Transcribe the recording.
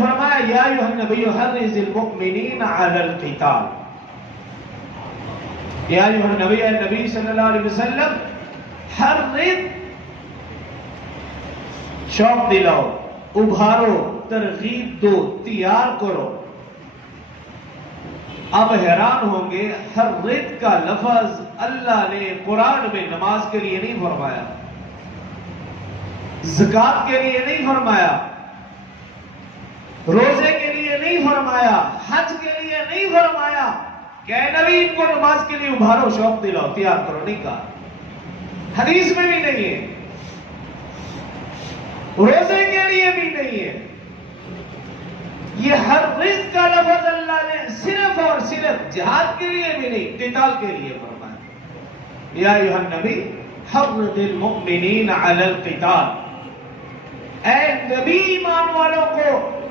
فرمایا یا ایھا النبی حرض المؤمنین علی القتال، یا ایھا النبی، اے نبی صلی اللہ علیہ وسلم، حرض شوق دلاؤ، ابھارو، ترغیب دو، تیار کرو۔ اب حیران ہوں گے، حرض کا لفظ اللہ نے قرآن میں نماز کے لیے نہیں فرمایا، زکوٰۃ کے لیے نہیں فرمایا، روزے کے لیے نہیں فرمایا، حج کے لیے نہیں فرمایا کہ اے نبی ان کو نماز کے لیے ابھارو، شوق دلاؤ، تیار کرو، نہیں کہا، حدیث میں بھی نہیں ہے، روزے کے لیے بھی نہیں ہے۔ یہ ہر رزق کا لفظ اللہ نے صرف اور صرف جہاد کے لیے بھی نہیں، قتال کے لیے فرمایا، یا ایھا النبی حرض المؤمنین علی القتال، اے نبی ایمان والوں کو